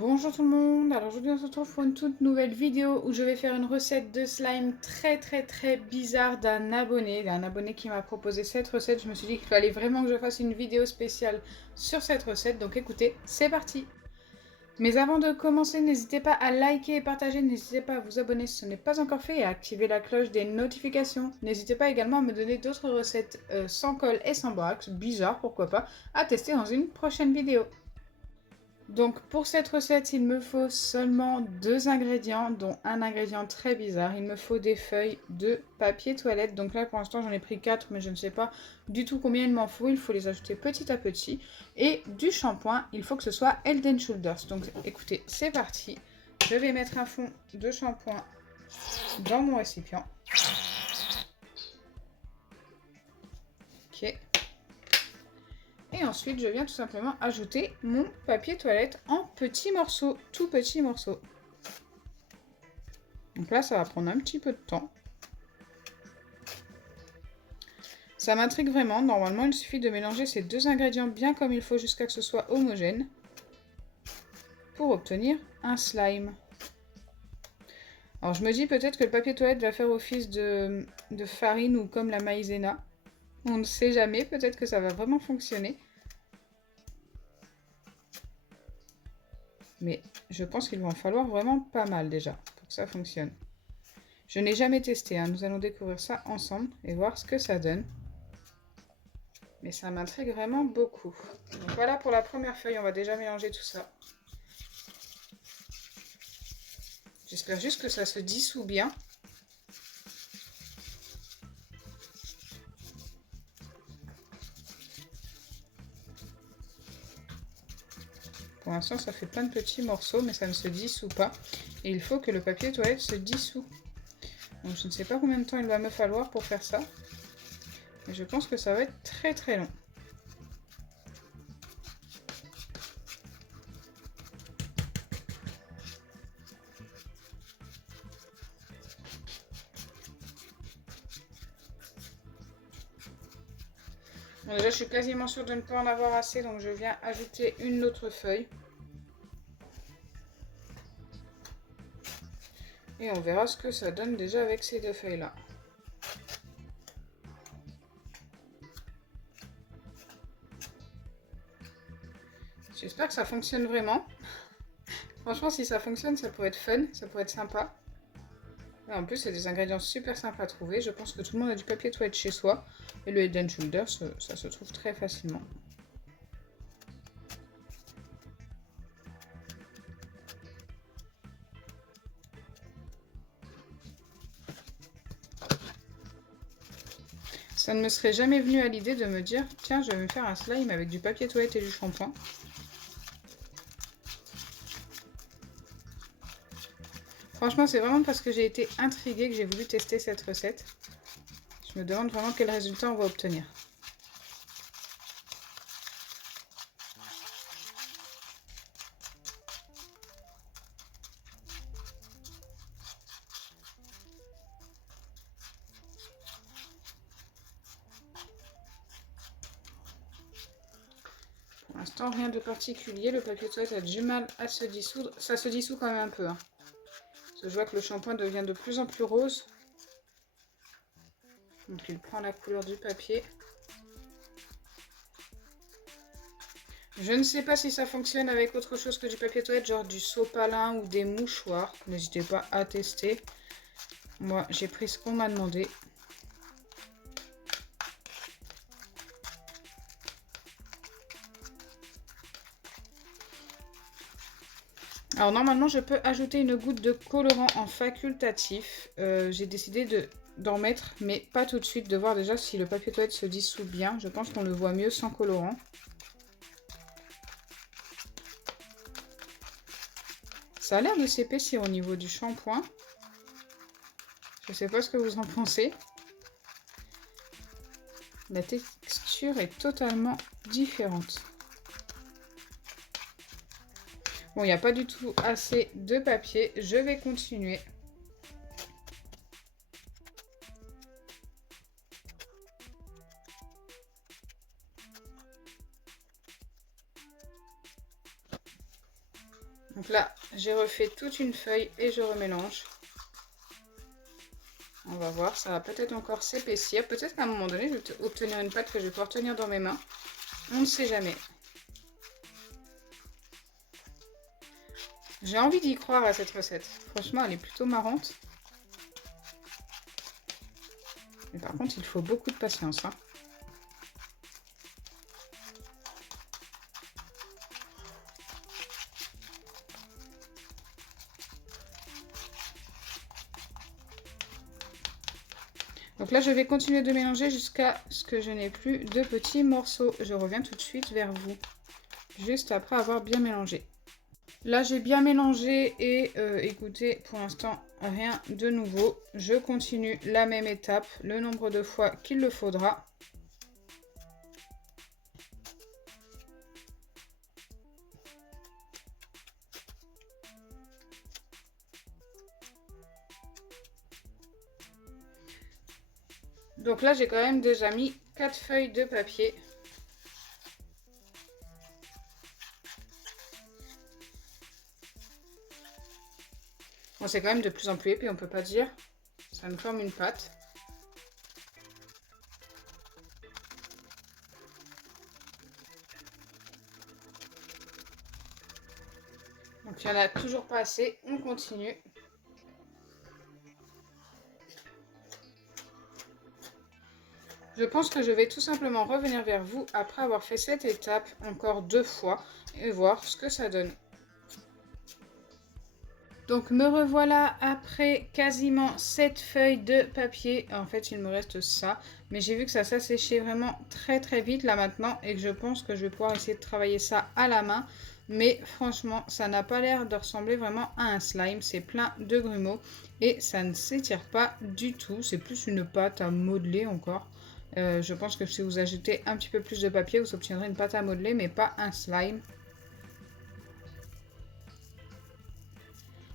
Bonjour tout le monde, alors aujourd'hui on se retrouve pour une toute nouvelle vidéo où je vais faire une recette de slime très bizarre d'un abonné qui m'a proposé cette recette. Je me suis dit qu'il fallait vraiment que je fasse une vidéo spéciale sur cette recette, donc écoutez, c'est parti. Mais avant de commencer, n'hésitez pas à liker et partager, n'hésitez pas à vous abonner si ce n'est pas encore fait et à activer la cloche des notifications. N'hésitez pas également à me donner d'autres recettes sans colle et sans brax, bizarre pourquoi pas, à tester dans une prochaine vidéo. Donc pour cette recette, il me faut seulement 2 ingrédients, dont un ingrédient très bizarre. Il me faut des feuilles de papier toilette. Donc là pour l'instant j'en ai pris 4, mais je ne sais pas du tout combien il m'en faut. Il faut les ajouter petit à petit. Et du shampoing, il faut que ce soit Head & Shoulders. Donc écoutez, c'est parti. Je vais mettre un fond de shampoing dans mon récipient. Ok. Et ensuite, je viens tout simplement ajouter mon papier toilette en petits morceaux, tout petits morceaux. Donc là, ça va prendre un petit peu de temps. Ça m'intrigue vraiment. Normalement, il suffit de mélanger ces deux ingrédients bien comme il faut jusqu'à ce que ce soit homogène pour obtenir un slime. Alors, je me dis peut-être que le papier toilette va faire office de farine ou comme la maïzena. On ne sait jamais, peut-être que ça va vraiment fonctionner. Mais je pense qu'il va en falloir vraiment pas mal déjà pour que ça fonctionne. Je n'ai jamais testé, hein. Nous allons découvrir ça ensemble et voir ce que ça donne. Mais ça m'intrigue vraiment beaucoup. Donc voilà pour la première feuille, on va déjà mélanger tout ça. J'espère juste que ça se dissout bien. Pour l'instant, ça fait plein de petits morceaux, mais ça ne se dissout pas. Et il faut que le papier toilette se dissout. Donc je ne sais pas combien de temps il va me falloir pour faire ça. Mais je pense que ça va être très long. Bon, déjà, je suis quasiment sûre de ne pas en avoir assez, donc je viens ajouter une autre feuille. Et on verra ce que ça donne déjà avec ces deux feuilles-là. J'espère que ça fonctionne vraiment. Franchement, si ça fonctionne, ça pourrait être fun, ça pourrait être sympa. Et en plus, c'est des ingrédients super simples à trouver. Je pense que tout le monde a du papier toilette chez soi. Et le Head & Shoulders, ça se trouve très facilement. Ça ne me serait jamais venu à l'idée de me dire, tiens, je vais me faire un slime avec du papier toilette et du shampoing. Franchement, c'est vraiment parce que j'ai été intriguée que j'ai voulu tester cette recette. Je me demande vraiment quel résultat on va obtenir. Pour l'instant, rien de particulier. Le papier toilette a du mal à se dissoudre. Ça se dissout quand même un peu, hein. Parce que je vois que le shampoing devient de plus en plus rose. Donc il prend la couleur du papier. Je ne sais pas si ça fonctionne avec autre chose que du papier toilette, genre du sopalin ou des mouchoirs. N'hésitez pas à tester. Moi, j'ai pris ce qu'on m'a demandé. Alors normalement, je peux ajouter une goutte de colorant en facultatif. J'ai décidé d'en mettre, mais pas tout de suite, de voir déjà si le papier toilette se dissout bien. Je pense qu'on le voit mieux sans colorant. Ça a l'air de s'épaissir au niveau du shampoing. Je ne sais pas ce que vous en pensez. La texture est totalement différente. Bon, il n'y a pas du tout assez de papier. Je vais continuer. Donc là, j'ai refait toute une feuille et je remélange. On va voir, ça va peut-être encore s'épaissir. Peut-être qu'à un moment donné, je vais obtenir une pâte que je vais pouvoir tenir dans mes mains. On ne sait jamais. J'ai envie d'y croire à cette recette. Franchement, elle est plutôt marrante. Mais par contre, il faut beaucoup de patience, hein. Donc là, je vais continuer de mélanger jusqu'à ce que je n'ai plus de petits morceaux. Je reviens tout de suite vers vous, juste après avoir bien mélangé. Là, j'ai bien mélangé et écoutez, pour l'instant, rien de nouveau. Je continue la même étape, le nombre de fois qu'il le faudra. Donc là, j'ai quand même déjà mis 4 feuilles de papier. Bon, c'est quand même de plus en plus épais, on peut pas dire. Ça nous forme une pâte. Donc il n'y en a toujours pas assez, on continue. Je pense que je vais tout simplement revenir vers vous après avoir fait cette étape encore 2 fois et voir ce que ça donne. Donc me revoilà après quasiment 7 feuilles de papier. En fait, il me reste ça. Mais j'ai vu que ça s'asséchait vraiment très très vite là maintenant. Et que je pense que je vais pouvoir essayer de travailler ça à la main. Mais franchement, ça n'a pas l'air de ressembler vraiment à un slime. C'est plein de grumeaux. Et ça ne s'étire pas du tout. C'est plus une pâte à modeler encore. Je pense que si vous ajoutez un petit peu plus de papier, vous obtiendrez une pâte à modeler, mais pas un slime.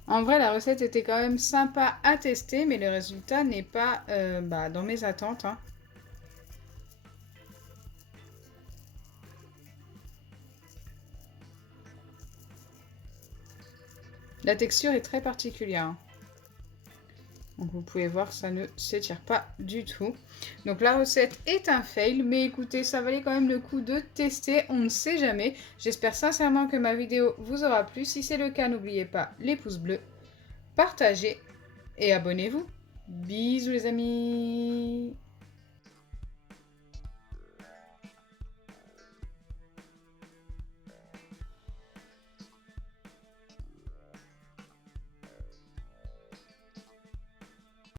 En vrai, la recette était quand même sympa à tester, mais le résultat n'est pas dans mes attentes, hein. La texture est très particulière, hein. Donc vous pouvez voir, ça ne s'étire pas du tout. Donc la recette est un fail, mais écoutez, ça valait quand même le coup de tester, on ne sait jamais. J'espère sincèrement que ma vidéo vous aura plu. Si c'est le cas, n'oubliez pas les pouces bleus, partagez et abonnez-vous. Bisous les amis!